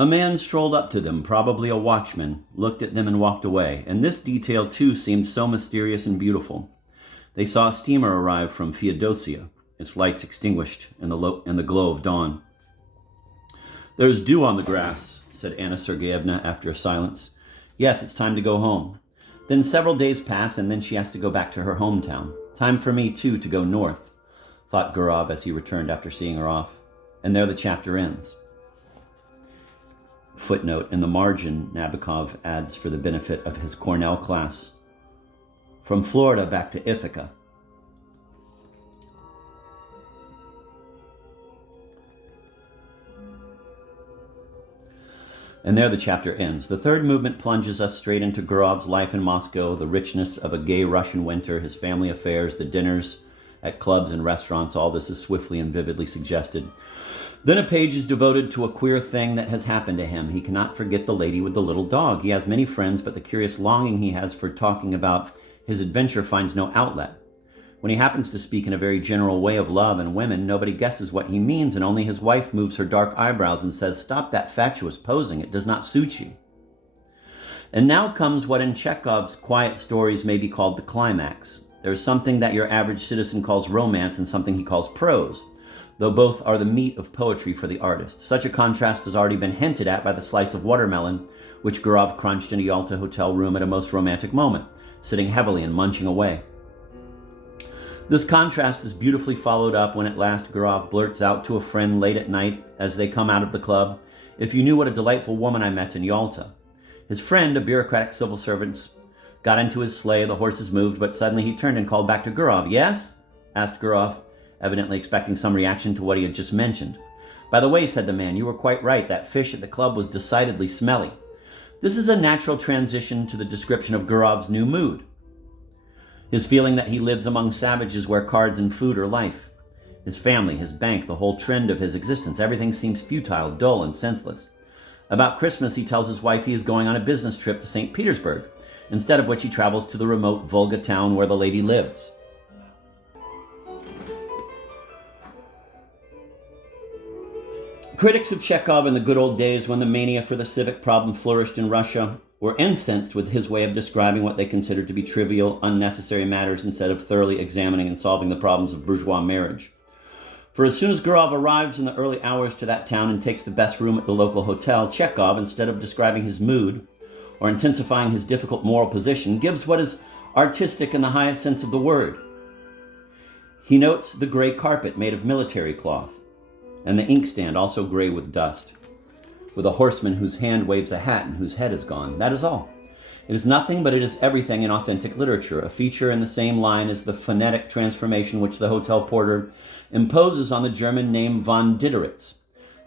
A man strolled up to them, probably a watchman, looked at them and walked away, and this detail too seemed so mysterious and beautiful. They saw a steamer arrive from Feodosia, its lights extinguished in the glow of dawn. "There's dew on the grass," said Anna Sergeyevna after a silence. "Yes, it's time to go home." Then several days pass, and then she has to go back to her hometown. Time for me, too, to go north, thought Gurov as he returned after seeing her off. And there the chapter ends. Footnote: in the margin, Nabokov adds for the benefit of his Cornell class, from Florida back to Ithaca. And there the chapter ends. The third movement plunges us straight into Gurov's life in Moscow, the richness of a gay Russian winter, his family affairs, the dinners at clubs and restaurants. All this is swiftly and vividly suggested. Then a page is devoted to a queer thing that has happened to him. He cannot forget the lady with the little dog. He has many friends, but the curious longing he has for talking about his adventure finds no outlet. When he happens to speak in a very general way of love and women, nobody guesses what he means, and only his wife moves her dark eyebrows and says, "Stop that fatuous posing. It does not suit you." And now comes what in Chekhov's quiet stories may be called the climax. There is something that your average citizen calls romance and something he calls prose, though both are the meat of poetry for the artist. Such a contrast has already been hinted at by the slice of watermelon which Gurov crunched in a Yalta hotel room at a most romantic moment, sitting heavily and munching away. This contrast is beautifully followed up when at last Gurov blurts out to a friend late at night as they come out of the club, "If you knew what a delightful woman I met in Yalta." His friend, a bureaucratic civil servant, got into his sleigh, the horses moved, but suddenly he turned and called back to Gurov. "Yes?" asked Gurov, evidently expecting some reaction to what he had just mentioned. "By the way," said the man, "you were quite right. That fish at the club was decidedly smelly." This is a natural transition to the description of Gurov's new mood. His feeling that he lives among savages where cards and food are life. His family, his bank, the whole trend of his existence, everything seems futile, dull, and senseless. About Christmas, he tells his wife he is going on a business trip to St. Petersburg, instead of which he travels to the remote Volga town where the lady lives. Critics of Chekhov in the good old days when the mania for the civic problem flourished in Russia were incensed with his way of describing what they considered to be trivial, unnecessary matters instead of thoroughly examining and solving the problems of bourgeois marriage. For as soon as Gurov arrives in the early hours to that town and takes the best room at the local hotel, Chekhov, instead of describing his mood or intensifying his difficult moral position, gives what is artistic in the highest sense of the word. He notes the gray carpet made of military cloth, and the inkstand also gray with dust, with a horseman whose hand waves a hat and whose head is gone. That is all. It is nothing, but it is everything in authentic literature, a feature in the same line as the phonetic transformation which the hotel porter imposes on the German name von Dideritz.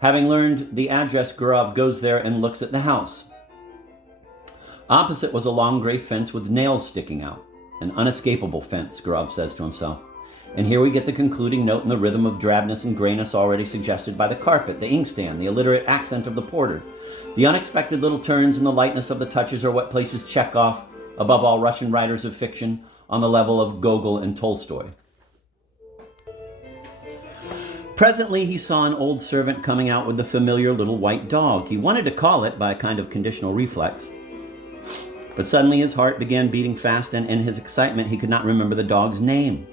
Having learned the address, Gurov goes there and looks at the house. Opposite was a long gray fence with nails sticking out. An unescapable fence, Gurov says to himself. And here we get the concluding note in the rhythm of drabness and grayness already suggested by the carpet, the inkstand, the illiterate accent of the porter. The unexpected little turns and the lightness of the touches are what places Chekhov, above all Russian writers of fiction, on the level of Gogol and Tolstoy. Presently, he saw an old servant coming out with the familiar little white dog. He wanted to call it by a kind of conditional reflex. But suddenly his heart began beating fast, and in his excitement he could not remember the dog's name.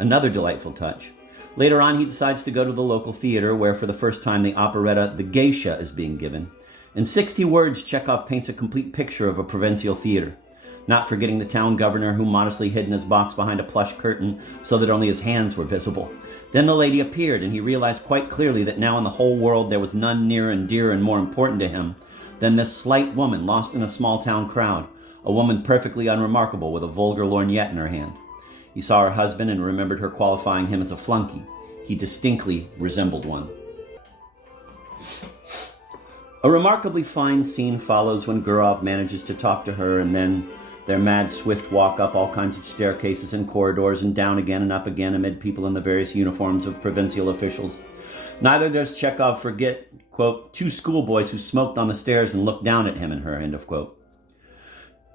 Another delightful touch. Later on, he decides to go to the local theater where for the first time the operetta The Geisha is being given. In 60 words, Chekhov paints a complete picture of a provincial theater, not forgetting the town governor who modestly hid in his box behind a plush curtain so that only his hands were visible. Then the lady appeared, and he realized quite clearly that now in the whole world there was none nearer and dearer and more important to him than this slight woman lost in a small town crowd, a woman perfectly unremarkable with a vulgar lorgnette in her hand. He saw her husband and remembered her qualifying him as a flunky. He distinctly resembled one. A remarkably fine scene follows when Gurov manages to talk to her, and then their mad, swift walk up all kinds of staircases and corridors and down again and up again amid people in the various uniforms of provincial officials. Neither does Chekhov forget, quote, 2 schoolboys who smoked on the stairs and looked down at him and her, end of quote.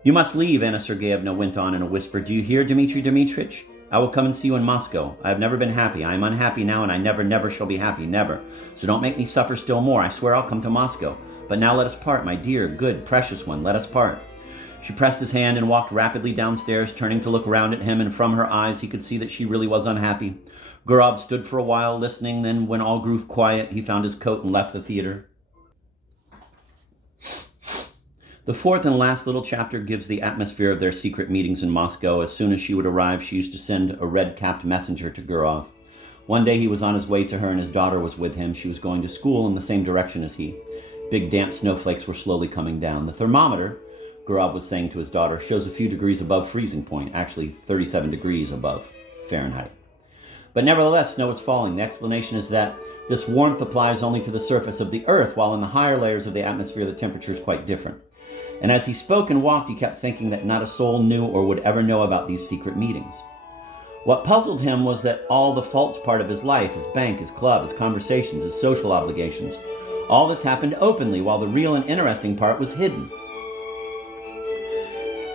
"You must leave," Anna Sergeyevna went on in a whisper. "Do you hear, Dmitri Dmitrich? I will come and see you in Moscow. I have never been happy. I am unhappy now, and I never, never shall be happy, never. So don't make me suffer still more. I swear I'll come to Moscow. But now let us part, my dear, good, precious one. Let us part. She pressed his hand and walked rapidly downstairs, turning to look round at him, and from her eyes he could see that she really was unhappy. Gurov stood for a while, listening. Then, when all grew quiet, he found his coat and left the theater. The fourth and last little chapter gives the atmosphere of their secret meetings in Moscow. As soon as she would arrive, she used to send a red-capped messenger to Gurov. One day he was on his way to her and his daughter was with him. She was going to school in the same direction as he. Big damp snowflakes were slowly coming down. The thermometer, Gurov was saying to his daughter, shows a few degrees above freezing point, actually 37 degrees above Fahrenheit. But nevertheless, snow is falling. The explanation is that this warmth applies only to the surface of the earth, while in the higher layers of the atmosphere the temperature is quite different. And as he spoke and walked, he kept thinking that not a soul knew or would ever know about these secret meetings. What puzzled him was that all the false part of his life, his bank, his club, his conversations, his social obligations, all this happened openly, while the real and interesting part was hidden.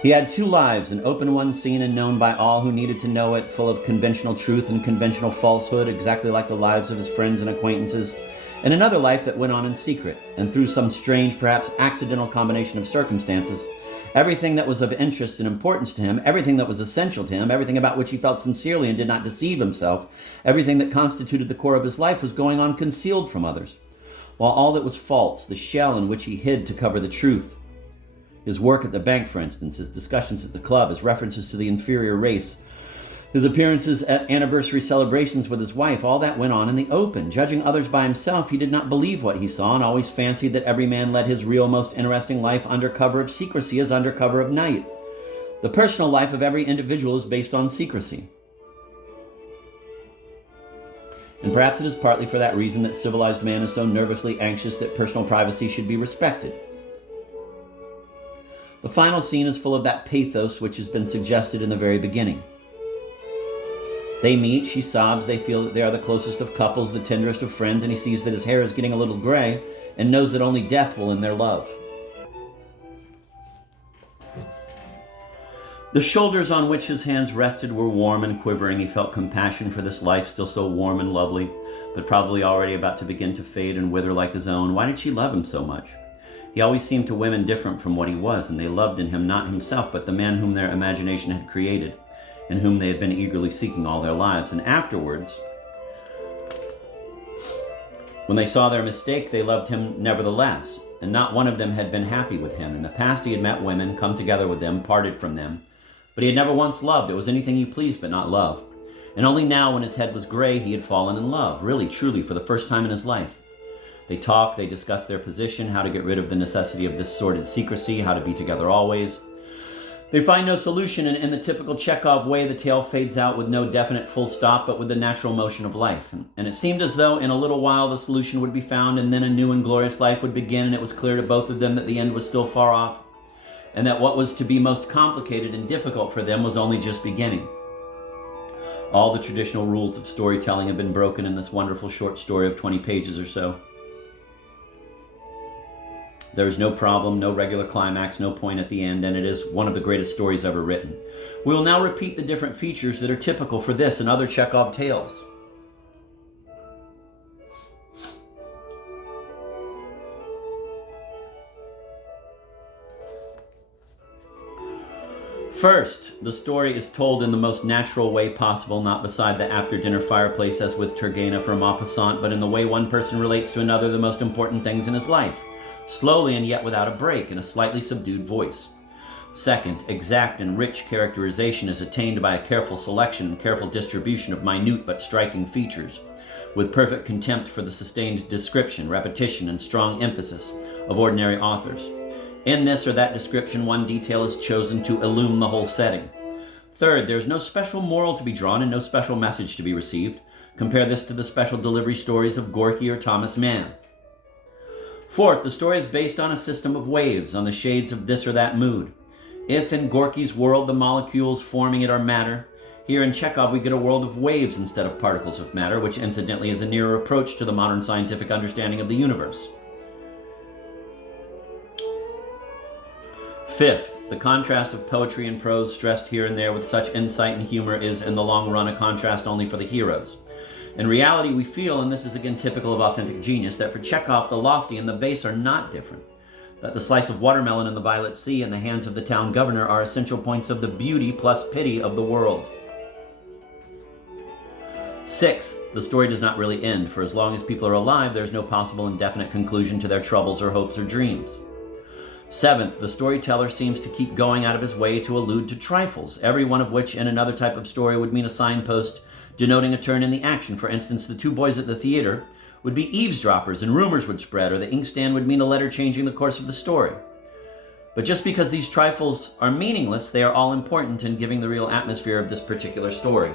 He had two lives, an open one seen and known by all who needed to know it, full of conventional truth and conventional falsehood, exactly like the lives of his friends and acquaintances, and another life that went on in secret, and through some strange, perhaps accidental combination of circumstances, everything that was of interest and importance to him, everything that was essential to him, everything about which he felt sincerely and did not deceive himself, everything that constituted the core of his life was going on concealed from others, while all that was false, the shell in which he hid to cover the truth, his work at the bank, for instance, his discussions at the club, his references to the inferior race, his appearances at anniversary celebrations with his wife, all that went on in the open. Judging others by himself, he did not believe what he saw and always fancied that every man led his real, most interesting life under cover of secrecy as under cover of night. The personal life of every individual is based on secrecy. And perhaps it is partly for that reason that civilized man is so nervously anxious that personal privacy should be respected. The final scene is full of that pathos which has been suggested in the very beginning. They meet, she sobs, they feel that they are the closest of couples, the tenderest of friends, and he sees that his hair is getting a little gray and knows that only death will end their love. The shoulders on which his hands rested were warm and quivering. He felt compassion for this life still so warm and lovely, but probably already about to begin to fade and wither like his own. Why did she love him so much? He always seemed to women different from what he was, and they loved in him not himself, but the man whom their imagination had created, and whom they had been eagerly seeking all their lives. And afterwards, when they saw their mistake, they loved him nevertheless, and not one of them had been happy with him. In the past he had met women, come together with them, parted from them, but he had never once loved. It was anything you pleased, but not love. And only now, when his head was gray, he had fallen in love, really, truly, for the first time in his life. They talked, they discussed their position, how to get rid of the necessity of this sordid secrecy, how to be together always. They find no solution, and in the typical Chekhov way, the tale fades out with no definite full stop, but with the natural motion of life. And it seemed as though in a little while the solution would be found, and then a new and glorious life would begin, and it was clear to both of them that the end was still far off, and that what was to be most complicated and difficult for them was only just beginning. All the traditional rules of storytelling have been broken in this wonderful short story of 20 pages or so. There is no problem, no regular climax, no point at the end, and it is one of the greatest stories ever written. We will now repeat the different features that are typical for this and other Chekhov tales. First, the story is told in the most natural way possible, not beside the after-dinner fireplace as with Turgenev or Maupassant, but in the way one person relates to another the most important things in his life. Slowly and yet without a break, in a slightly subdued voice. Second, exact and rich characterization is attained by a careful selection and careful distribution of minute but striking features, with perfect contempt for the sustained description, repetition, and strong emphasis of ordinary authors. In this or that description, one detail is chosen to illumine the whole setting. Third, there is no special moral to be drawn and no special message to be received. Compare this to the special delivery stories of Gorky or Thomas Mann. Fourth, the story is based on a system of waves, on the shades of this or that mood. If in Gorky's world the molecules forming it are matter, here in Chekhov we get a world of waves instead of particles of matter, which incidentally is a nearer approach to the modern scientific understanding of the universe. Fifth, the contrast of poetry and prose stressed here and there with such insight and humor is, in the long run, a contrast only for the heroes. In reality, we feel, and this is again typical of authentic genius, that for Chekhov, the lofty and the base are not different. That the slice of watermelon in the violet sea in the hands of the town governor are essential points of the beauty plus pity of the world. Sixth, the story does not really end, for as long as people are alive, there's no possible and definite conclusion to their troubles or hopes or dreams. Seventh, the storyteller seems to keep going out of his way to allude to trifles, every one of which in another type of story would mean a signpost denoting a turn in the action. For instance, the two boys at the theater would be eavesdroppers and rumors would spread, or the inkstand would mean a letter changing the course of the story. But just because these trifles are meaningless, they are all important in giving the real atmosphere of this particular story.